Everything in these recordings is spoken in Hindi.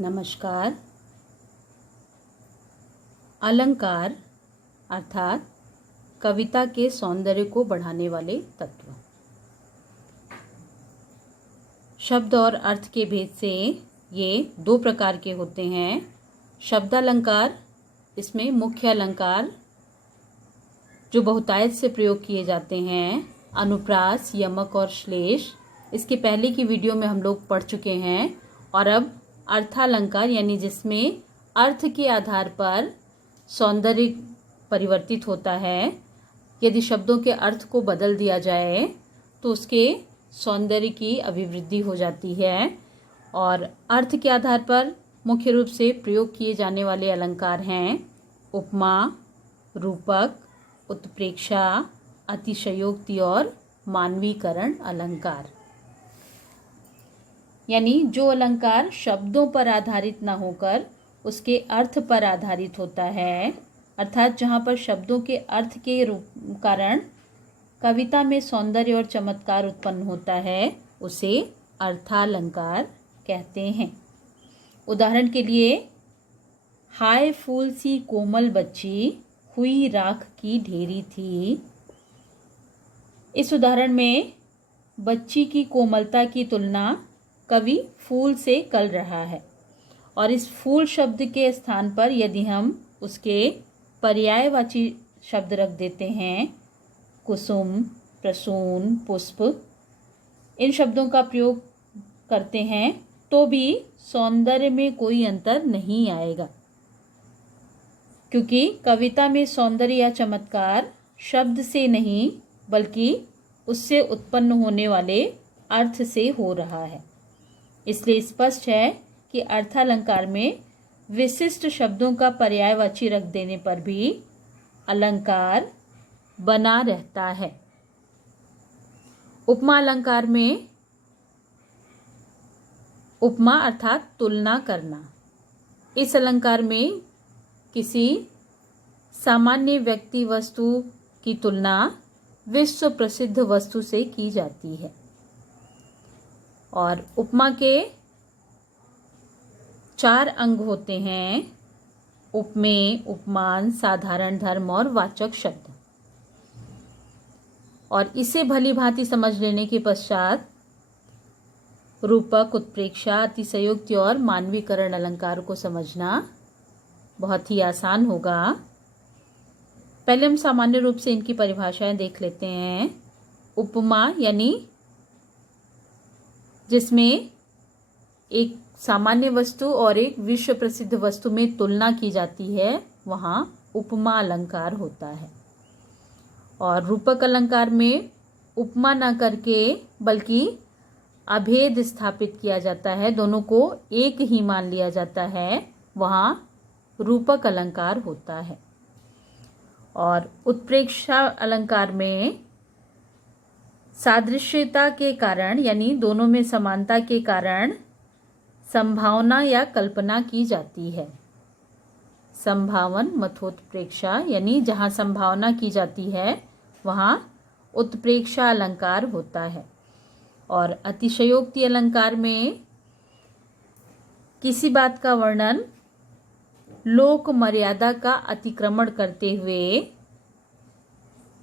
नमस्कार। अलंकार अर्थात कविता के सौंदर्य को बढ़ाने वाले तत्व। शब्द और अर्थ के भेद से ये दो प्रकार के होते हैं। शब्दालंकार, इसमें मुख्य अलंकार जो बहुतायत से प्रयोग किए जाते हैं, अनुप्रास, यमक और श्लेष, इसके पहले की वीडियो में हम लोग पढ़ चुके हैं। और अब अर्थालंकार यानी जिसमें अर्थ के आधार पर सौंदर्य परिवर्तित होता है। यदि शब्दों के अर्थ को बदल दिया जाए तो उसके सौंदर्य की अभिवृद्धि हो जाती है। और अर्थ के आधार पर मुख्य रूप से प्रयोग किए जाने वाले अलंकार हैं उपमा, रूपक, उत्प्रेक्षा, अतिशयोक्ति और मानवीकरण अलंकार। यानी जो अलंकार शब्दों पर आधारित न होकर उसके अर्थ पर आधारित होता है, अर्थात जहाँ पर शब्दों के अर्थ के कारण कविता में सौंदर्य और चमत्कार उत्पन्न होता है, उसे अर्थालंकार कहते हैं। उदाहरण के लिए, हाय फूल सी कोमल बच्ची, हुई राख की ढेरी थी। इस उदाहरण में बच्ची की कोमलता की तुलना कवि फूल से कर रहा है, और इस फूल शब्द के स्थान पर यदि हम उसके पर्यायवाची शब्द रख देते हैं, कुसुम, प्रसून, पुष्प, इन शब्दों का प्रयोग करते हैं, तो भी सौंदर्य में कोई अंतर नहीं आएगा, क्योंकि कविता में सौंदर्य या चमत्कार शब्द से नहीं बल्कि उससे उत्पन्न होने वाले अर्थ से हो रहा है। इसलिए स्पष्ट है कि अर्थालंकार में विशिष्ट शब्दों का पर्यायवाची रख देने पर भी अलंकार बना रहता है। उपमा अलंकार में उपमा अर्थात तुलना करना। इस अलंकार में किसी सामान्य व्यक्ति वस्तु की तुलना विश्व प्रसिद्ध वस्तु से की जाती है। और उपमा के 4 अंग होते हैं: उपमेय, उपमान, साधारण धर्म और वाचक शब्द। और इसे भली भांति समझ लेने के पश्चात रूपक, उत्प्रेक्षा, अतिशयोक्ति और मानवीकरण अलंकार को समझना बहुत ही आसान होगा। पहले हम सामान्य रूप से इनकी परिभाषाएं देख लेते हैं। उपमा यानी जिसमें एक सामान्य वस्तु और एक विश्व प्रसिद्ध वस्तु में तुलना की जाती है, वहाँ उपमा अलंकार होता है। और रूपक अलंकार में उपमा न करके बल्कि अभेद स्थापित किया जाता है, दोनों को एक ही मान लिया जाता है, वहाँ रूपक अलंकार होता है। और उत्प्रेक्षा अलंकार में सादृश्यता के कारण यानी दोनों में समानता के कारण संभावना या कल्पना की जाती है। संभावन मथोत्प्रेक्षा यानी जहाँ संभावना की जाती है वहाँ उत्प्रेक्षा अलंकार होता है। और अतिशयोक्ति अलंकार में किसी बात का वर्णन लोक मर्यादा का अतिक्रमण करते हुए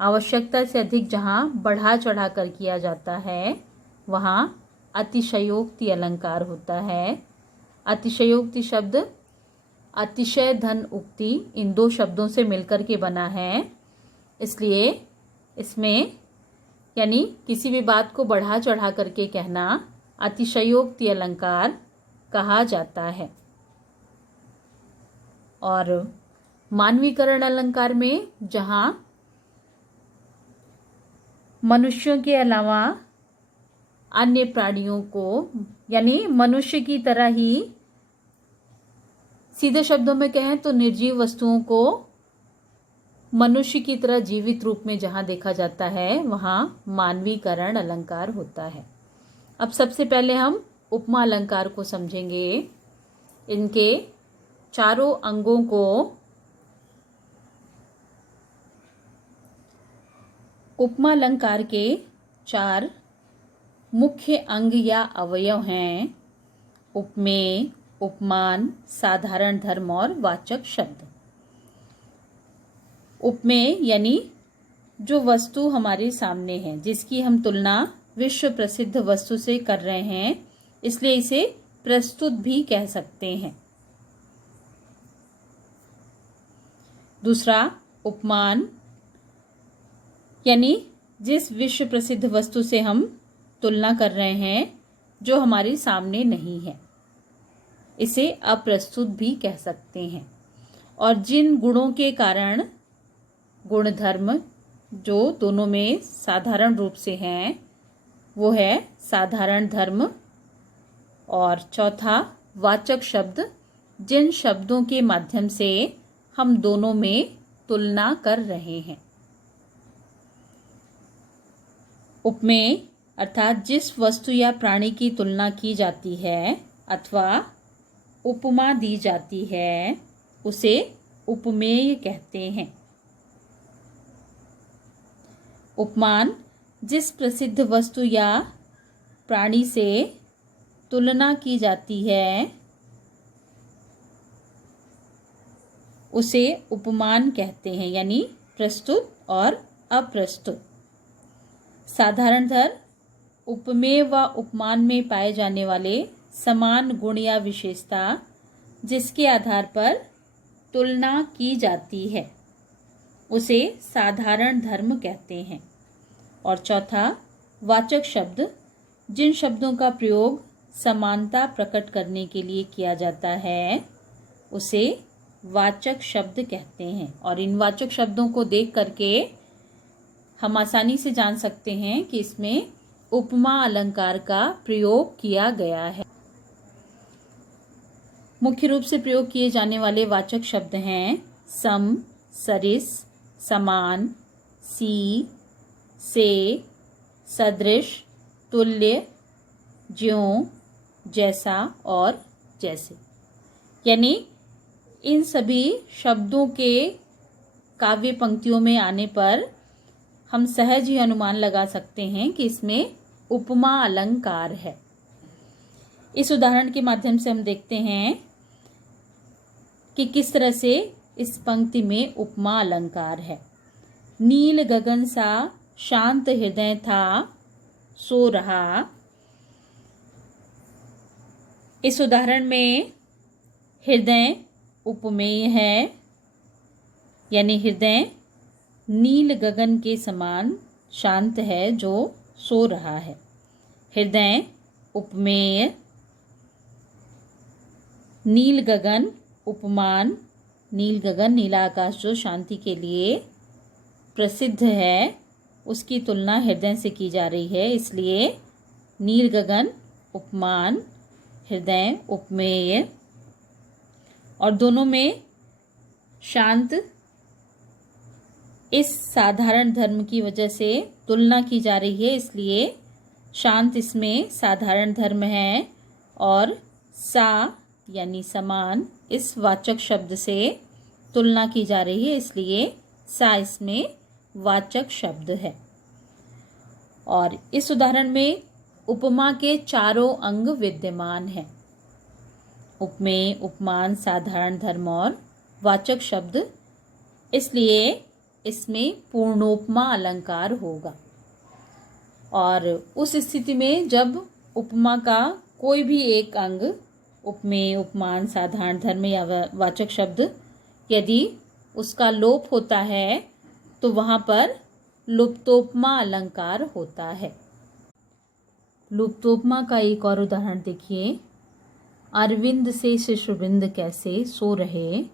आवश्यकता से अधिक जहाँ बढ़ा चढ़ा कर किया जाता है, वहाँ अतिशयोक्ति अलंकार होता है। अतिशयोक्ति शब्द अतिशय, धन, उक्ति, इन 2 शब्दों से मिलकर के बना है। इसलिए इसमें यानी किसी भी बात को बढ़ा चढ़ा करके कहना अतिशयोक्ति अलंकार कहा जाता है। और मानवीकरण अलंकार में जहाँ मनुष्यों के अलावा अन्य प्राणियों को यानी मनुष्य की तरह ही, सीधे शब्दों में कहें तो निर्जीव वस्तुओं को मनुष्य की तरह जीवित रूप में जहाँ देखा जाता है, वहाँ मानवीकरण अलंकार होता है। अब सबसे पहले हम उपमा अलंकार को समझेंगे। इनके चारों अंगों को उपमा अलंकार के 4 मुख्य अंग या अवयव हैं: उपमेय, उपमान, साधारण धर्म और वाचक शब्द। उपमेय यानी जो वस्तु हमारे सामने है, जिसकी हम तुलना विश्व प्रसिद्ध वस्तु से कर रहे हैं, इसलिए इसे प्रस्तुत भी कह सकते हैं। दूसरा, उपमान यानी जिस विश्व प्रसिद्ध वस्तु से हम तुलना कर रहे हैं जो हमारे सामने नहीं है, इसे अप्रस्तुत भी कह सकते हैं। और जिन गुणों के कारण, गुणधर्म जो दोनों में साधारण रूप से हैं, वो है साधारण धर्म। और चौथा, वाचक शब्द, जिन शब्दों के माध्यम से हम दोनों में तुलना कर रहे हैं। उपमेय अर्थात जिस वस्तु या प्राणी की तुलना की जाती है अथवा उपमा दी जाती है, उसे उपमेय कहते हैं। उपमान, जिस प्रसिद्ध वस्तु या प्राणी से तुलना की जाती है, उसे उपमान कहते हैं, यानी प्रस्तुत और अप्रस्तुत। साधारण धर्म, उपमेय व उपमान में पाए जाने वाले समान गुण या विशेषता जिसके आधार पर तुलना की जाती है, उसे साधारण धर्म कहते हैं। और चौथा, वाचक शब्द, जिन शब्दों का प्रयोग समानता प्रकट करने के लिए किया जाता है, उसे वाचक शब्द कहते हैं। और इन वाचक शब्दों को देख करके हम आसानी से जान सकते हैं कि इसमें उपमा अलंकार का प्रयोग किया गया है। मुख्य रूप से प्रयोग किए जाने वाले वाचक शब्द हैं सम, सरिस, समान, सी, से, सदृश, तुल्य, ज्यों, जैसा और जैसे। यानी इन सभी शब्दों के काव्य पंक्तियों में आने पर हम सहज ही अनुमान लगा सकते हैं कि इसमें उपमा अलंकार है। इस उदाहरण के माध्यम से हम देखते हैं कि किस तरह से इस पंक्ति में उपमा अलंकार है। नील गगन सा शांत हृदय था सो रहा। इस उदाहरण में हृदय उपमेय है, यानी हृदय नील गगन के समान शांत है जो सो रहा है। हृदय उपमेय, नील गगन उपमान। नील गगन, नीला आकाश जो शांति के लिए प्रसिद्ध है, उसकी तुलना हृदय से की जा रही है, इसलिए नील गगन उपमान, हृदय उपमेय। और दोनों में शांत, इस साधारण धर्म की वजह से तुलना की जा रही है, इसलिए शांत इसमें साधारण धर्म है। और सा यानी समान, इस वाचक शब्द से तुलना की जा रही है, इसलिए सा इसमें वाचक शब्द है। और इस उदाहरण में उपमा के चारों अंग विद्यमान हैं। उपमेय, उपमान, साधारण धर्म और वाचक शब्द, इसलिए इसमें पूर्णोपमा अलंकार होगा। और उस स्थिति में जब उपमा का कोई भी एक अंग, उपमेय, उपमान, साधारण धर्म या वाचक शब्द, यदि उसका लोप होता है तो वहाँ पर लुप्तोपमा अलंकार होता है। लुप्तोपमा का एक और उदाहरण देखिए। अरविंद से शिशुवृंद कैसे सो रहे।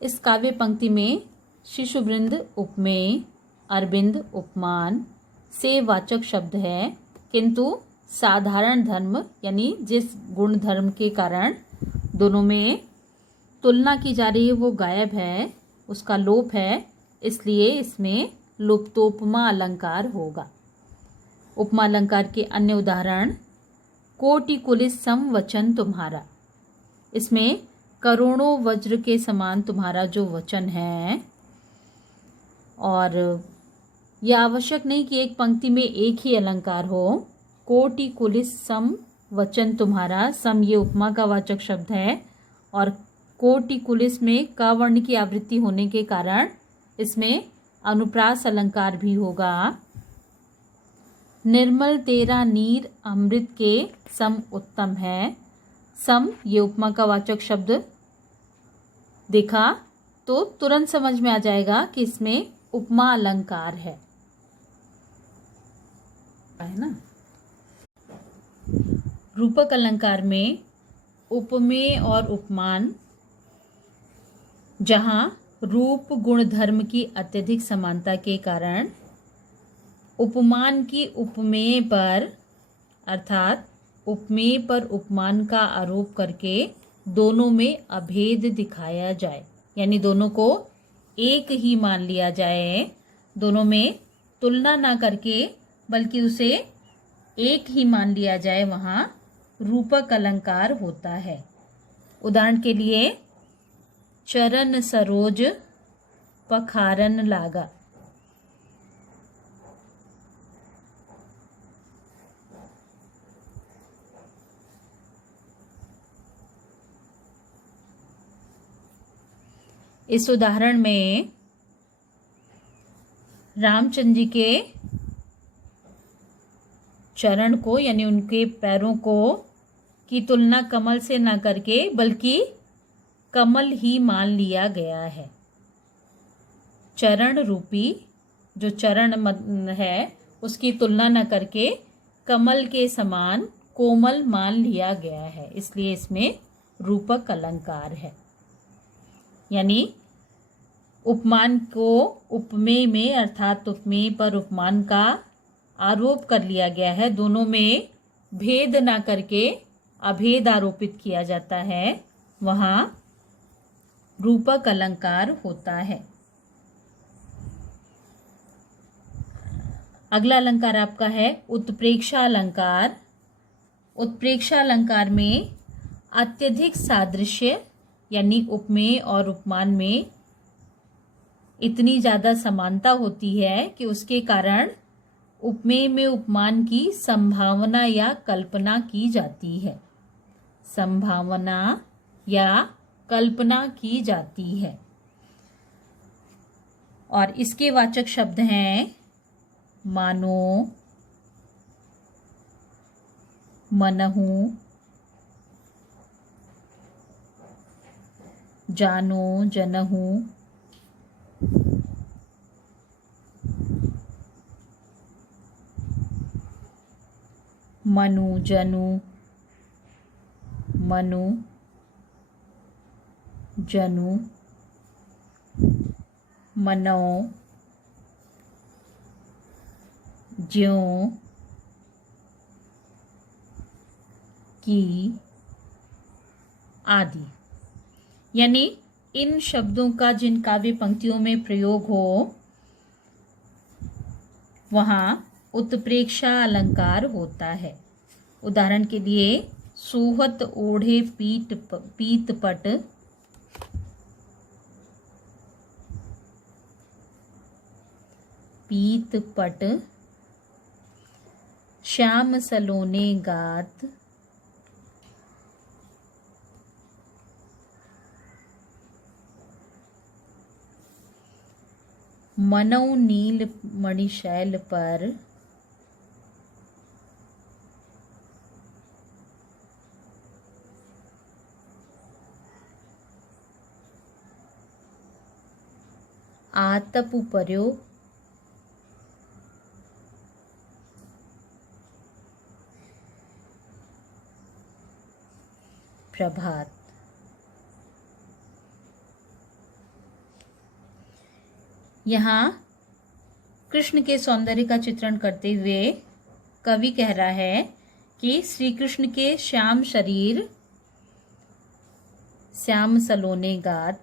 इस काव्य पंक्ति में शिशुवृंद उपमेय, अरविंद उपमान, से वाचक शब्द है, किंतु साधारण धर्म यानी जिस गुण धर्म के कारण दोनों में तुलना की जा रही है वो गायब है, उसका लोप है, इसलिए इसमें लुप्तोपमा अलंकार होगा। उपमा अलंकार के अन्य उदाहरण, कोटि कुलिस सम वचन तुम्हारा। इसमें करोड़ों वज्र के समान तुम्हारा जो वचन है, और यह आवश्यक नहीं कि एक पंक्ति में एक ही अलंकार हो। कोटि कुलिस सम वचन तुम्हारा। सम ये उपमा का वाचक शब्द है और कोटिकुलिस में क वर्ण की आवृत्ति होने के कारण इसमें अनुप्रास अलंकार भी होगा। निर्मल तेरा नीर अमृत के सम उत्तम है। सम ये उपमा का वाचक शब्द देखा तो तुरंत समझ में आ जाएगा कि इसमें उपमा अलंकार है ना। रूपक अलंकार में उपमेय और उपमान, जहाँ रूप गुण धर्म की अत्यधिक समानता के कारण उपमान की उपमेय पर अर्थात उपमेय पर उपमान का आरोप करके दोनों में अभेद दिखाया जाए, यानी दोनों को एक ही मान लिया जाए, दोनों में तुलना ना करके बल्कि उसे एक ही मान लिया जाए, वहाँ रूपक अलंकार होता है। उदाहरण के लिए चरण सरोज पखारन लागा। इस उदाहरण में रामचंद्र जी के चरण को यानी उनके पैरों को की तुलना कमल से न करके बल्कि कमल ही मान लिया गया है। चरण रूपी जो चरण है उसकी तुलना न करके कमल के समान कोमल मान लिया गया है, इसलिए इसमें रूपक अलंकार है। यानी उपमान को उपमेय में अर्थात उपमेय पर उपमान का आरोप कर लिया गया है, दोनों में भेद ना करके अभेद आरोपित किया जाता है, वहाँ रूपक अलंकार होता है। अगला अलंकार आपका है उत्प्रेक्षा अलंकार। उत्प्रेक्षा अलंकार में अत्यधिक सादृश्य यानी उपमेय और उपमान में इतनी ज़्यादा समानता होती है कि उसके कारण उपमेय में उपमान की संभावना या कल्पना की जाती है। संभावना या कल्पना की जाती है और इसके वाचक शब्द हैं मानो, मनहु, जानो, जनहु, मनु, जनु, मनु, जनु, मनो, ज्यों, की आदि। यानी इन शब्दों का जिन काव्य पंक्तियों में प्रयोग हो वहाँ उत्प्रेक्षा अलंकार होता है। उदाहरण के लिए सोहत ओढ़े पीत पट, पीत पट, श्याम सलोने गात, मनौ नील मणिशैल पर, आतपु पर्यो, प्रभात। यहाँ कृष्ण के सौंदर्य का चित्रण करते हुए कवि कह रहा है कि श्री कृष्ण के श्याम शरीर, श्याम सलोने गात,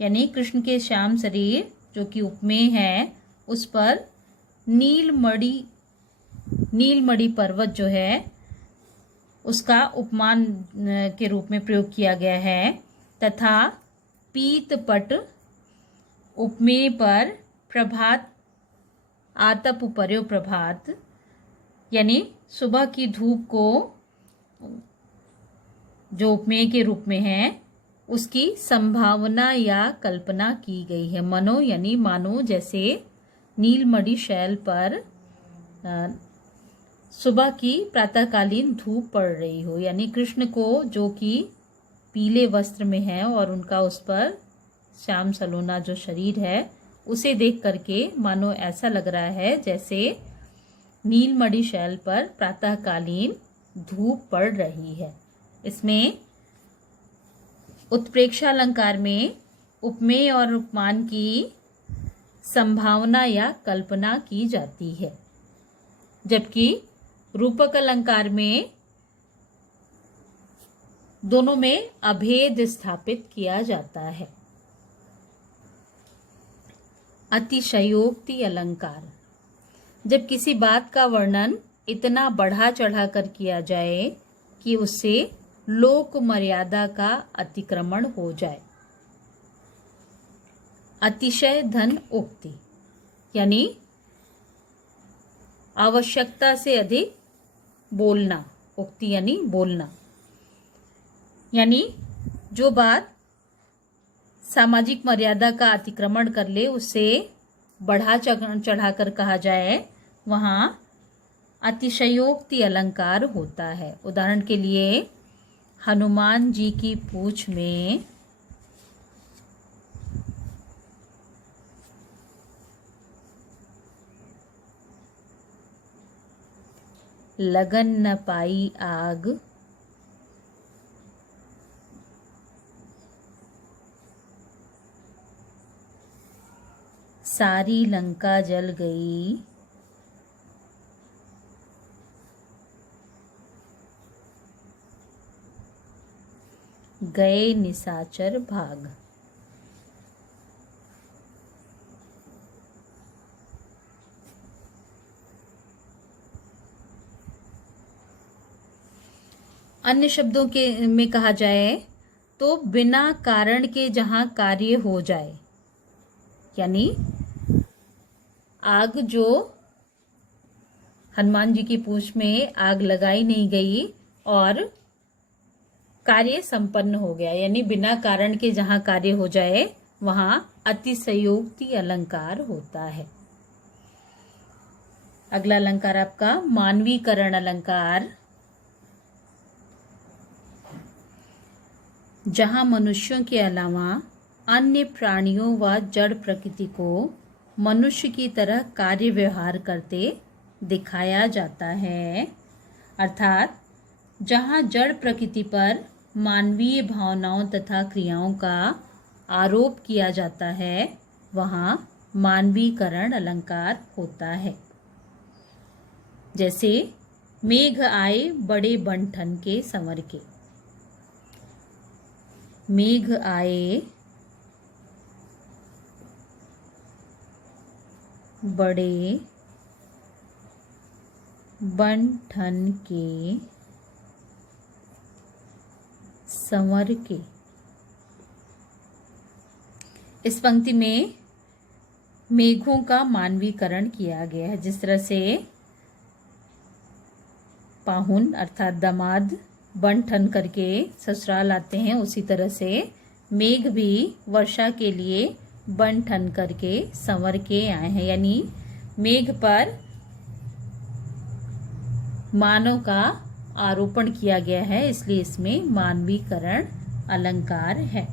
यानी कृष्ण के श्याम शरीर जो कि उपमेय है उस पर नीलमणि पर्वत जो है उसका उपमान के रूप में प्रयोग किया गया है, तथा पीतपट उपमेय पर प्रभात, आतप पर्यो प्रभात, यानी सुबह की धूप को जो उपमेय के रूप में है उसकी संभावना या कल्पना की गई है। मनो यानी मानो, जैसे नीलमणि शैल पर सुबह की प्रातःकालीन धूप पड़ रही हो, यानी कृष्ण को जो कि पीले वस्त्र में है और उनका उस पर श्याम सलोना जो शरीर है उसे देख करके मानो ऐसा लग रहा है जैसे नीलमणि शैल पर प्रातःकालीन धूप पड़ रही है। इसमें उत्प्रेक्षालंकार में उपमेय और उपमान की संभावना या कल्पना की जाती है, जबकि रूपक अलंकार में दोनों में अभेद स्थापित किया जाता है। अतिशयोक्ति अलंकार, जब किसी बात का वर्णन इतना बढ़ा चढ़ा कर किया जाए कि उससे लोक मर्यादा का अतिक्रमण हो जाए। अतिशय धन उक्ति, यानी आवश्यकता से अधिक बोलना। उक्ति यानी बोलना, यानी जो बात सामाजिक मर्यादा का अतिक्रमण कर ले उसे बढ़ा चढ़ाकर कहा जाए, वहाँ अतिशयोक्ति अलंकार होता है। उदाहरण के लिए हनुमान जी की पूंछ में लगन न पाई आग, सारी लंका जल गई, गए निशाचर भाग। अन्य शब्दों के में कहा जाए तो बिना कारण के जहां कार्य हो जाए, यानी आग जो हनुमान जी की पूंछ में आग लगाई नहीं गई और कार्य संपन्न हो गया, यानी बिना कारण के जहां कार्य हो जाए वहां अतिशयोक्ति अलंकार होता है। अगला अलंकार आपका मानवीकरण अलंकार, जहां मनुष्यों के अलावा अन्य प्राणियों व जड़ प्रकृति को मनुष्य की तरह कार्य व्यवहार करते दिखाया जाता है, अर्थात जहां जड़ प्रकृति पर मानवीय भावनाओं तथा क्रियाओं का आरोप किया जाता है वहाँ मानवीकरण अलंकार होता है। जैसे मेघ आए बड़े बन ठन के संवर के, मेघ आए बड़े बन ठन के संवर के। इस पंक्ति में मेघों का मानवीकरण किया गया है। जिस तरह से पाहुन अर्थात दामाद बन ठन करके ससुराल आते हैं, उसी तरह से मेघ भी वर्षा के लिए बन ठन करके संवर के आए हैं, यानी मेघ पर मानव का आरोपण किया गया है, इसलिए इसमें मानवीकरण अलंकार है।